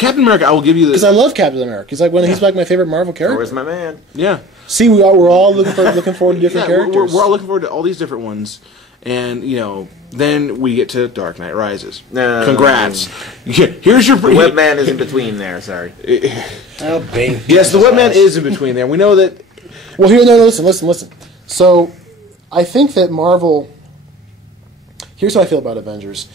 Captain America, I will give you this. Because I love Captain America. He's like he's like my favorite Marvel character. Where's my man? Yeah. See, we're all looking forward to different characters. We're all looking forward to all these different ones. And, then we get to Dark Knight Rises. No. Congrats. Here's your... The Webman is in between there, sorry. Yes, the Webman is in between there. We know that... Well, listen. So, I think that Marvel... Here's how I feel about Avengers.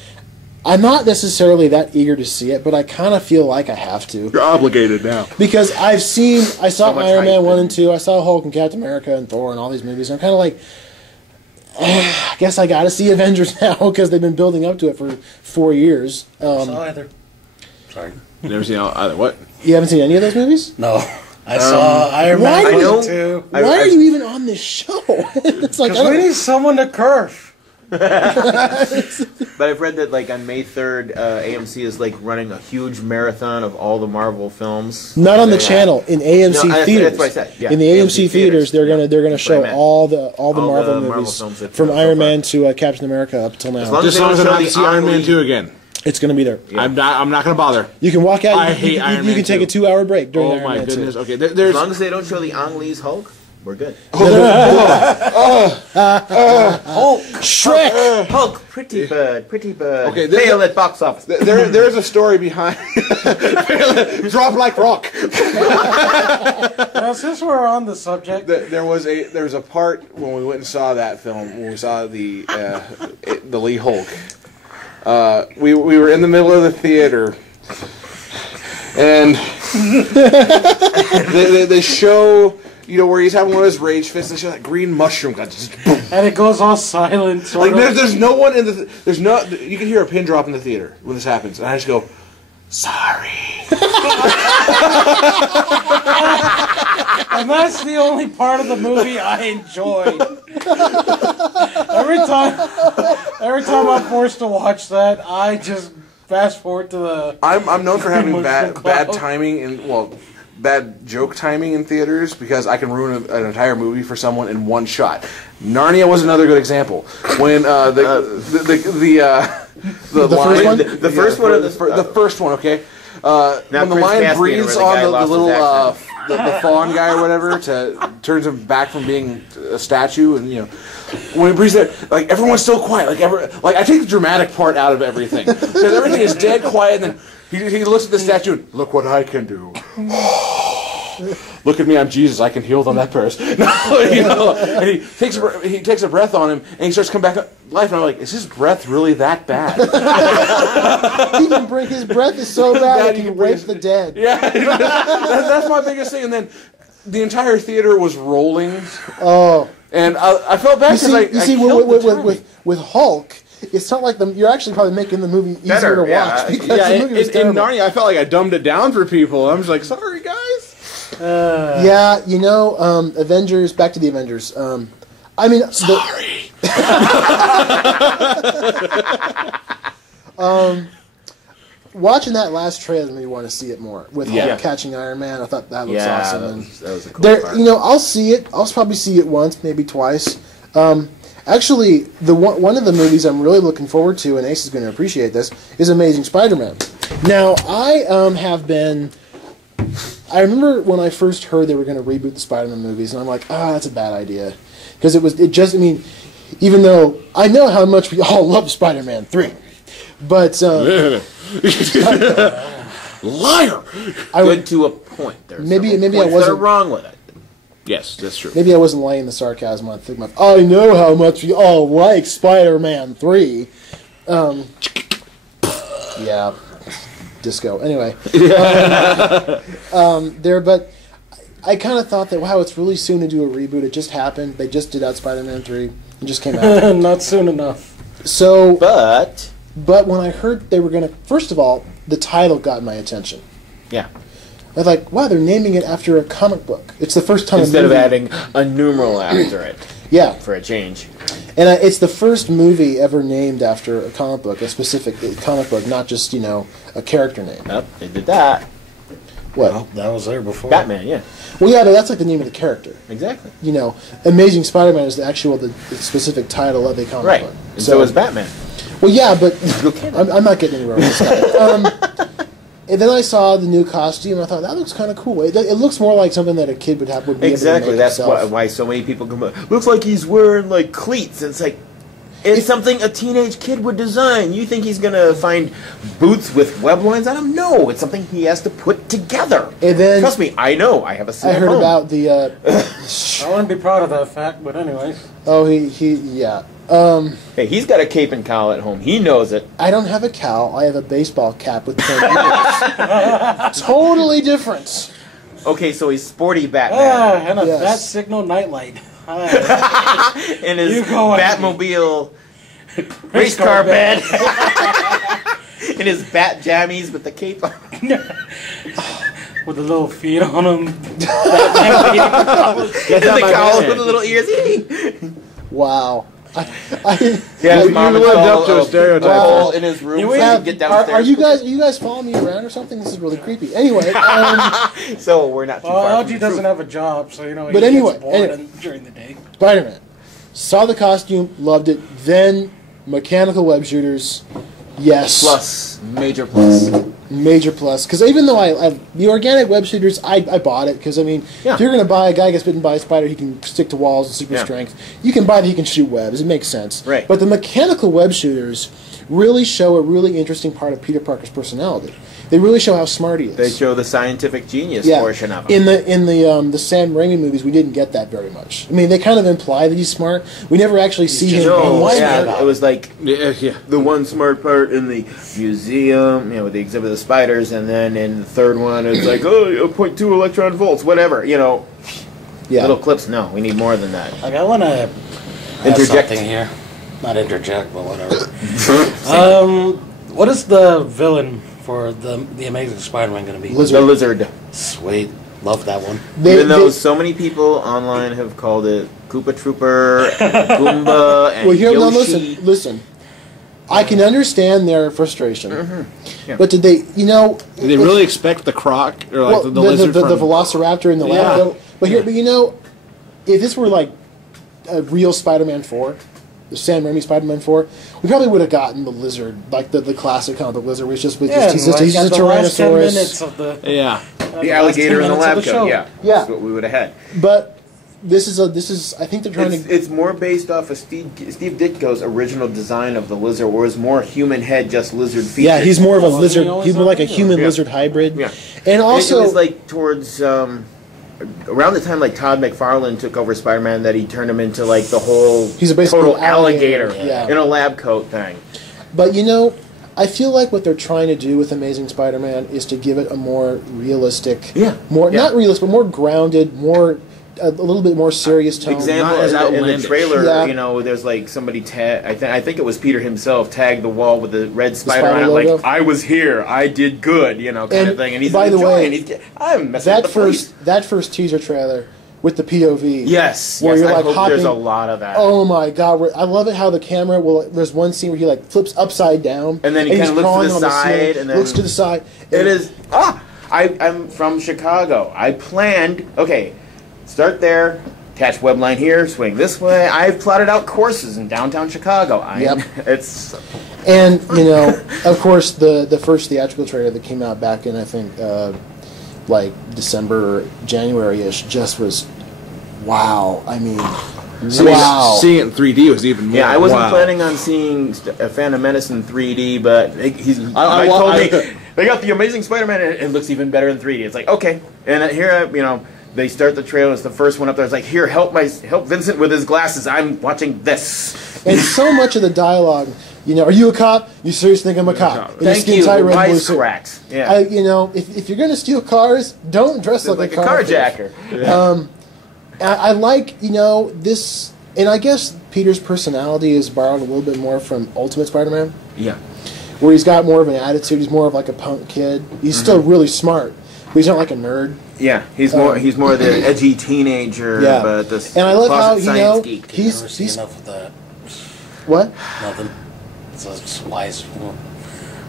I'm not necessarily that eager to see it, but I kind of feel like I have to. You're obligated now. Because I saw so Iron Man 1 and 2, I saw Hulk and Captain America and Thor and all these movies, and I'm kind of like... I guess I gotta see Avengers now because they've been building up to it for 4 years. Saw either. Sorry. You never seen either what? You haven't seen any of those movies? No. I saw Iron Man 1 and 2. Why are you even on this show? It's like Because we need someone to curse. But I've read that on May 3rd, AMC is running a huge marathon of all the Marvel films. Not on the channel, in AMC theaters. That's what I said. Yeah, in the AMC theaters, they're gonna show all the Marvel movies films from Iron Man to Captain America up till now. Just as long as I don't have to see Iron Man 2 again. It's gonna be there. Yeah. I'm not gonna bother. You can walk out. I hate Iron Man. You can take a 2-hour break during Iron Man 2. Oh my goodness. Okay, as long as they don't show the Ang Lee's Hulk, we're good. Hulk. Shrek. Hulk. Pretty bird. Okay, fail at box office. There's a story behind. Drop like rock. Now, since we're on the subject, There was a part when we went and saw that film when we saw the Lee Hulk. We were in the middle of the theater, and they show. Where he's having one of his rage fits, they show that green mushroom gun just boom. and it goes all silent. There's no one in the. There's no. You can hear a pin drop in the theater when this happens, and I just go, sorry. And that's the only part of the movie I enjoyed. Every time I'm forced to watch that, I just fast forward to the. I'm known for having bad timing and bad joke timing in theaters because I can ruin an entire movie for someone in one shot. Narnia was another good example. When the first one, okay. When the lion breathes on the little the fawn guy or whatever turns him back from being a statue, and when he breathes there, everyone's still quiet. I take the dramatic part out of everything because everything is dead quiet, and then he looks at the statue and look what I can do. Look at me, I'm Jesus. I can heal them that person. And he takes a breath on him, and he starts to come back to life. And I'm like, is his breath really that bad? He can bring his breath is so bad he can wake the dead. Yeah, that's my biggest thing. And then the entire theater was rolling. Oh, and I felt bad because with Hulk. It's not like you're actually probably making the movie easier to watch because the movie was terrible. In Narnia, I felt like I dumbed it down for people. I'm just like, sorry, guys. Avengers. Back to the Avengers. Sorry. Watching that last trailer made me want to see it more with Hulk catching Iron Man. I thought that looks awesome. That was a cool part. I'll see it. I'll probably see it once, maybe twice. Actually, one of the movies I'm really looking forward to, and Ace is going to appreciate this, is Amazing Spider-Man. Now, I remember when I first heard they were going to reboot the Spider-Man movies, and I'm like, that's a bad idea. Because even though I know how much we all love Spider-Man 3, but... Liar! Good to a point. Maybe I wasn't... that are wrong with it. Yes, that's true. Maybe I wasn't laying the sarcasm on thinking I know how much we all like Spider-Man 3. Yeah. Disco. Anyway. But I kind of thought that, wow, it's really soon to do a reboot. It just happened. They just did out Spider-Man 3. It just came out. Not soon enough. So... But when I heard they were going to... First of all, the title got my attention. Yeah. I was like, wow, they're naming it after a comic book. It's the first time instead of adding a numeral after it. Yeah. For a change. And it's the first movie ever named after a comic book, a specific comic book, not just, a character name. Yep, they did that. What? Well, that was there before. Batman, yeah. Well, yeah, but that's like the name of the character. Exactly. Amazing Spider-Man is the specific title of a comic book. And so is Batman. Well, yeah, but I'm not getting anywhere with this guy. And then I saw the new costume, and I thought, that looks kind of cool. It looks more like something that a kid would be able to make That's himself. why so many people come up. Looks like he's wearing, like, cleats. And it's like, it's something a teenage kid would design. You think he's going to find boots with web lines on them? No, it's something he has to put together. And then, trust me, I know. I have a set I heard home. about the... I wouldn't be proud of that fact, but anyways. Oh, yeah. Hey, he's got a cape and cowl at home. He knows it. I don't have a cowl. I have a baseball cap with 10 ears. Totally different. Okay, so he's sporty Batman. And a bat signal nightlight. In his Batmobile race car bed. In his bat jammies with the cape on. With the little feet on him. And the cowl with the little ears. Wow. You lived up to a stereotype. Wow. In his room, get downstairs. Are you guys following me around or something? This is really creepy. Anyway, so we're not too far. LG doesn't have a job, so he gets bored during the day. Spider-Man. Saw the costume, loved it. Then mechanical web shooters. Yes. Plus. Major plus. Major plus. Because even though I the organic web shooters, I bought it. Because, I mean, if you're going to buy a guy gets bitten by a spider, he can stick to walls with super strength. You can buy that he can shoot webs. It makes sense. Right. But the mechanical web shooters really show a really interesting part of Peter Parker's personality. They really show how smart he is. They show the scientific genius portion of In him. the Sam Raimi movies, we didn't get that very much. I mean, they kind of imply that he's smart. We never actually see him. It was like the one smart part in the museum, with the exhibit of the spiders, and then in the third one, it's like 0.2 electron volts, whatever. Little clips. No, we need more than that. I want to interject something here. Not interject, but whatever. What is the villain for the Amazing Spider-Man going to be? The Lizard. Sweet. Love that one. Even though so many people online have called it Koopa Trooper, and Goomba, and Yoshi. Listen. I can understand their frustration. Mm-hmm. Yeah. But did they, Did they really expect the croc? Or like the lizard the Velociraptor in the lab? But if this were like a real Spider-Man 4, the Sam Raimi Spider-Man 4, we probably would have gotten the lizard, like the classic kind of the lizard, which is he's a Tyrannosaurus. The alligator in the lab coat. Yeah, that's what we would have had. But this is I think they're trying to. It's more based off of Steve Ditko's original design of the lizard, or is more human head, just lizard features. Yeah, he's more of a lizard. He's more like a human lizard hybrid. Yeah, and also it was like towards. Around the time like Todd McFarlane took over Spider-Man, that he turned him into like the whole he's a total alligator in a lab coat thing. But I feel like what they're trying to do with Amazing Spider-Man is to give it a more realistic, not realistic, but more grounded, a little bit more serious tone. Example in the trailer, there's like somebody I think it was Peter himself tagged the wall with the red spider on it, like I was here, I did good, kind of thing. And he's by the way, I'm messing with the police. That first teaser trailer with the POV, where you're like hopping. There's a lot of that. Oh my god, I love it how the camera there's one scene where he like flips upside down, and then he kind of looks to the side, and then looks to the side. It is I'm from Chicago. I planned start there, catch web line here, swing this way. I've plotted out courses in downtown Chicago. Of course, the first theatrical trailer that came out back in, I think, like December or January-ish, just was wow. I mean, wow. Seeing it in 3D was even more. Yeah, I wasn't planning on seeing Phantom Menace in 3D, but I told me they got the Amazing Spider-Man, and it looks even better in 3D. It's like, okay. And here, they start the trailer. It's the first one up there. It's like, here, help Vincent with his glasses. I'm watching this. And so much of the dialogue, are you a cop? You seriously think I'm a cop? Thank you. Wisecracks. Yeah. If you're gonna steal cars, don't dress like a carjacker. I like this, and I guess Peter's personality is borrowed a little bit more from Ultimate Spider-Man. Yeah. Where he's got more of an attitude. He's more of like a punk kid. He's still really smart, but he's not like a nerd. Yeah, he's more the edgy teenager. Yeah, but and I love how geek. He's enough of that. What? Nothing. It's a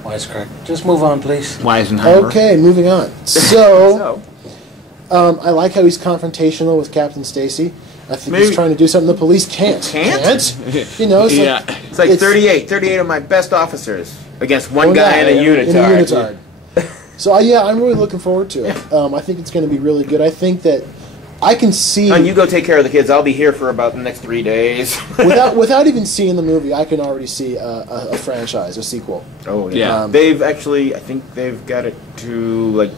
wisecrack. Just move on, please. Weisenheimer. Okay, moving on. So, I like how he's confrontational with Captain Stacy. I think he's trying to do something the police can't. It's like 38 of my best officers against one guy in a unitard. So yeah, I'm really looking forward to it. I think it's going to be really good. I think that I can see. And you go take care of the kids. I'll be here for about the next 3 days. without even seeing the movie, I can already see a franchise, a sequel. Oh yeah. They've actually, I think they've got it to like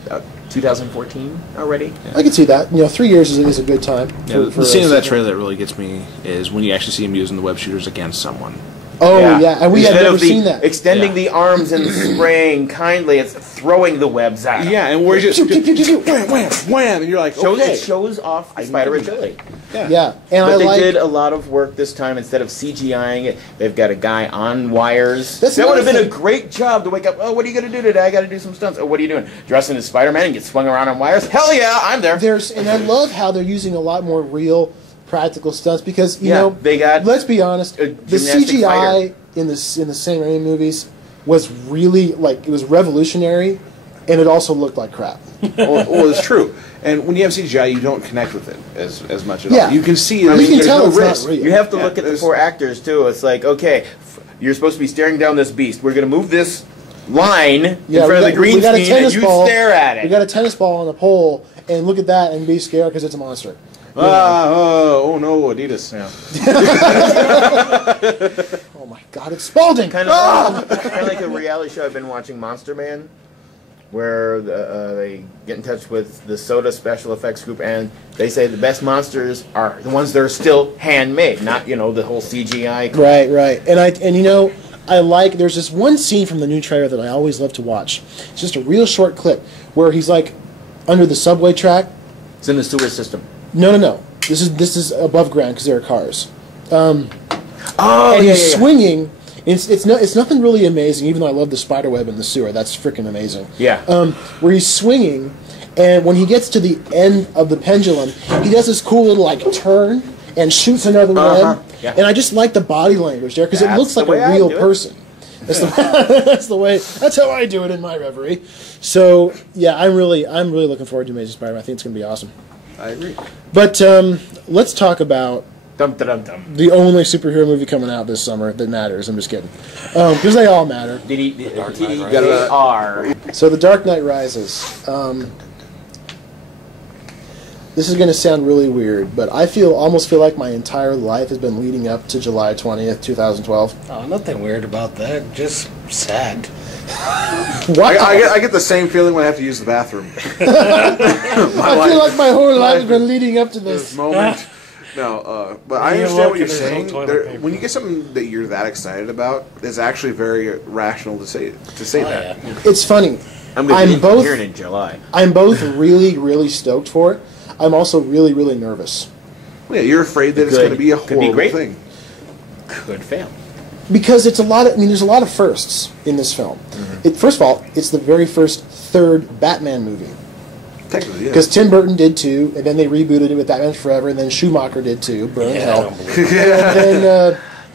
2014 already. Yeah. I can see that. 3 years is a good time. Yeah, the scene of that trailer that really gets me is when you actually see him using the web shooters against someone. Oh yeah, and we had never seen that. Extending the arms and spraying kindly, it's throwing the webs at him. Yeah, and we're just wham, wham, wham, and you're like, okay. It shows off the spider agility. Yeah. And they did a lot of work this time. Instead of CGIing it, they've got a guy on wires. That would have been a great job to wake up. Oh, what are you going to do today? I got to do some stunts. Oh, what are you doing? Dressing as Spider-Man and get swung around on wires? Hell yeah, I'm there. And I love how they're using a lot more real practical stunts because you know they got. Let's be honest, the CGI in the Sam Raimi movies was really it was revolutionary, and it also looked like crap. Well, it's true. And when you have CGI, you don't connect with it as much at all. You can see. You can tell it's not real. You have to look at the poor actors too. It's like, okay, you're supposed to be staring down this beast. We're going to move this line in front of the green screen, and you stare at it. We got a tennis ball on a pole, and look at that and be scared because it's a monster. Oh no, Adidas. Yeah. Oh my God, it's Spalding. Kind of like a reality show I've been watching, Monster Man, where they get in touch with the Soda special effects group, and they say the best monsters are the ones that are still handmade, not the whole CGI. Right. And I like. There's this one scene from the new trailer that I always love to watch. It's just a real short clip where he's like under the subway track. It's in the sewer system. No. This is above ground because there are cars. And he's swinging. It's nothing really amazing, even though I love the spider web in the sewer. That's freaking amazing. Yeah. Where he's swinging, and when he gets to the end of the pendulum, he does this cool little turn and shoots another web. Yeah. And I just like the body language there because it looks like a real person. That's That's how I do it in my reverie. So yeah, I'm really looking forward to Amazing Spider-Man. I think it's going to be awesome. I agree. But let's talk about the only superhero movie coming out this summer that matters. I'm just kidding. Because they all matter. So The Dark Knight Rises. This is going to sound really weird, but I almost feel like my entire life has been leading up to July 20th, 2012. Oh, nothing weird about that. Just sad. I get the same feeling when I have to use the bathroom. I feel like my whole life has been leading up to this moment. No, but I understand what you're saying. When you get something that you're that excited about, it's actually very rational to say that. Yeah. It's funny. I'm both here in July. I'm both really, really stoked for it. I'm also really, really nervous. Well, yeah, you're afraid that it's going to be a horrible thing. Could fail. Because there's a lot of firsts in this film. Mm-hmm. First of all, it's the very first third Batman movie. Technically, yeah. Because Tim Burton did 2, and then they rebooted it with Batman Forever, and then Schumacher did 2, burn in hell.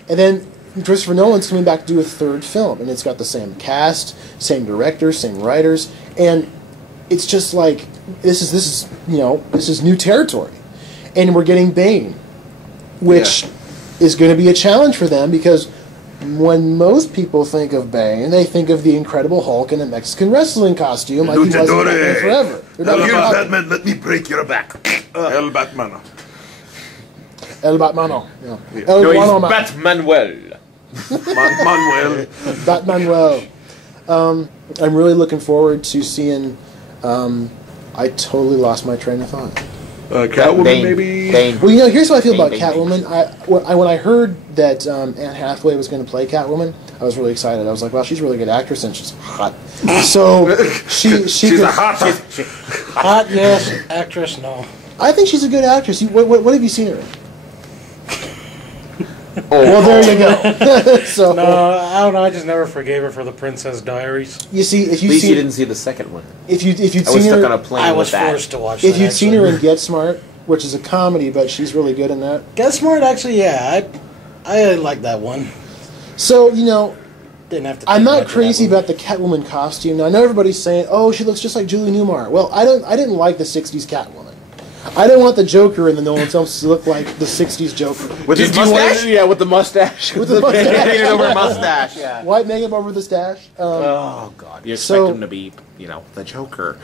And then Christopher Nolan's coming back to do a third film, and it's got the same cast, same director, same writers, and it's just like this is new territory, and we're getting Bane, which is going to be a challenge for them because when most people think of Bane, they think of the Incredible Hulk in a Mexican wrestling costume like he was in Batman Forever. Batman, let me break your back. El Batmano. El Batmano. Yeah. No, he's Batmanuel. Manuel. Batmanuel. I'm really looking forward to seeing. I totally lost my train of thought. Catwoman, maybe? Bane. Well, here's what I feel about Catwoman. When I heard that Anne Hathaway was going to play Catwoman, I was really excited. I was like, wow, she's a really good actress, and she's hot. So she's a hot. Hot, yes. Actress, no. I think she's a good actress. What have you seen her in? Well, there you go. So, no, I don't know. I just never forgave her for the Princess Diaries. You see, if at least you didn't see the second one. If you'd I was seen stuck her, on a plane I with was that. forced to watch. If you'd seen her in Get Smart, which is a comedy, but she's really good in that. Get Smart, actually, yeah, I like that one. So didn't have to. I'm not crazy about the Catwoman costume. Now, I know everybody's saying, "Oh, she looks just like Julie Newmar." Well, I didn't like the '60s Catwoman. I didn't want the Joker in the Nolan films to look like the '60s Joker with his mustache. Yeah, with the mustache. With the mustache. over mustache. Yeah. White makeup over the stash. Oh God! You expect him to be, the Joker.